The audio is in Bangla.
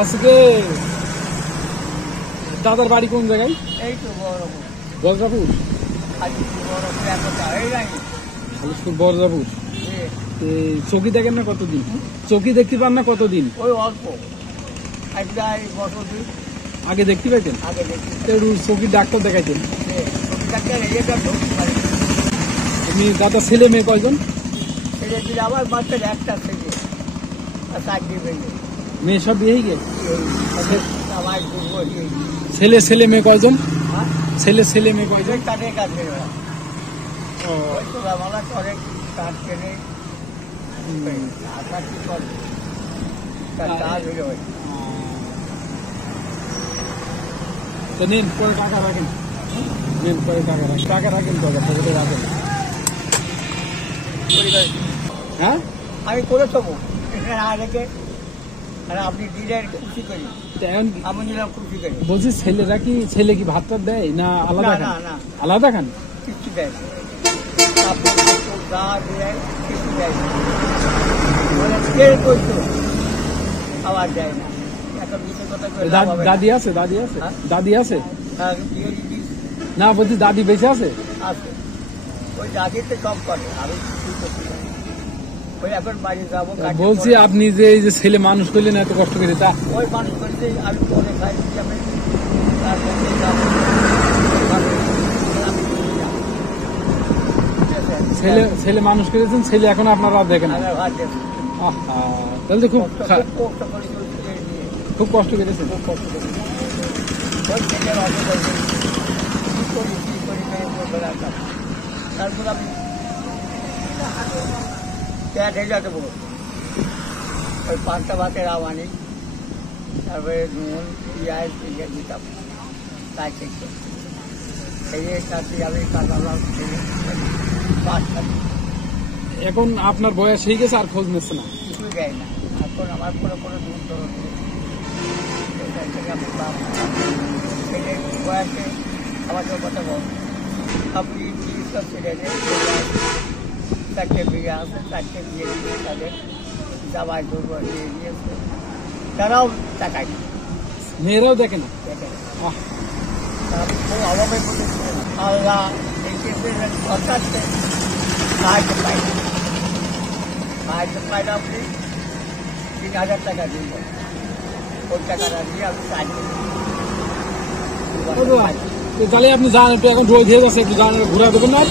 আজকে দাদার বাড়ি কোন জায়গায়? এই তো বড়পুর। বজ্রাপুর? খালিশপুর বজ্রাপুর। চৌকি দেখেন না কতদিন? চৌকি দেখতে পান না কতদিন? ওই অল্প বছর দুই আগে দেখতে পাইতেন? আগে দেখি চৌকির ডাক্তার দেখাইতেন? ডাক্তার এমনি দাদা ছেলে মেয়ে কয়জন? ছেলে দিলে আমার বাচ্চার একটা থেকে চাকরি পেয়ে মেয়ে সব বিয়ে গিয়ে? আমার ছেলে ছেলে মেয়ে কয়জন? ছেলে ছেলে মেয়ে কয়জন? কাঠে কাঠে ওই তো রামালা করে কাঠ কেনে আশা কি করে কাজ হয়ে হয়। তো নিন করে টাকা রাখেন, নিন করে টাকা রাখেন তো পকেটে রাখেন। হ্যাঁ আমি করে দেবো এখানে না রেখে, আর আপনি দিলে খুশি করি, আমি নিলাম খুশি করি। বলছি ছেলেরা কি ছেলে কি ভাত টাত দেয় না আলাদা খান? না আলাদা খান? কিছু দেয় কিছু দেয় আবার দেয় না। দাদি আছে? দাদি আছে? দাদি আছে না? বলছি দাদি বেঁচে আছে? আছে, ওই দাদিতে সব করে। আমি ওই এখন বাড়ি যাবো। বলছি আপনি যে এই যে ছেলে মানুষ করলেন এত কষ্ট করে, তা ওই মানুষ করতে আমি পরে খাই আমি ছেলে ছেলে মানুষ করেছেন, ছেলে এখন আপনারা দেখেন? তাহলে খুব খুব কষ্ট করেছেন। খুব কষ্ট করেছে। তারপর আমি প্যাট হয়ে যাতে বলো ওই পাঁচটা ভাতের আওয়ানি, তারপরে নুন পেঁয়াজ পেঁয়াজ দিতাম তাই থেকে খেয়ে তারপরে আমি কাটালাম পাঁচটা। এখন আপনার বয়স হয়ে গেছে আর খোঁজ নিচ্ছে না? কিছুই দেয় না এখন আমার কোনো দূর ধরো ছেলে বয়সে আমার কথা বল আপনি চিকিৎসা ছেড়ে চারটে বিয়ে আছে, চারটে বিয়ে দিয়ে তাদের জামাই দুর্বল দিয়ে দিয়েছে, তারাও টাকায় মেয়েরাও দেখে না? দেখে খুব অভাবে পড়েছে। আল্লাহ সরকারকে সাহায্য পাই না, সাহায্য পাই না। আপনি ৩,০০০ টাকা দিন, ওই টাকাটা দিয়ে আমি কাজ করি। তাহলে আপনি যান, একটু এখন রোদ হয়ে গেছে, একটু যান ঘুরা দেবেন না?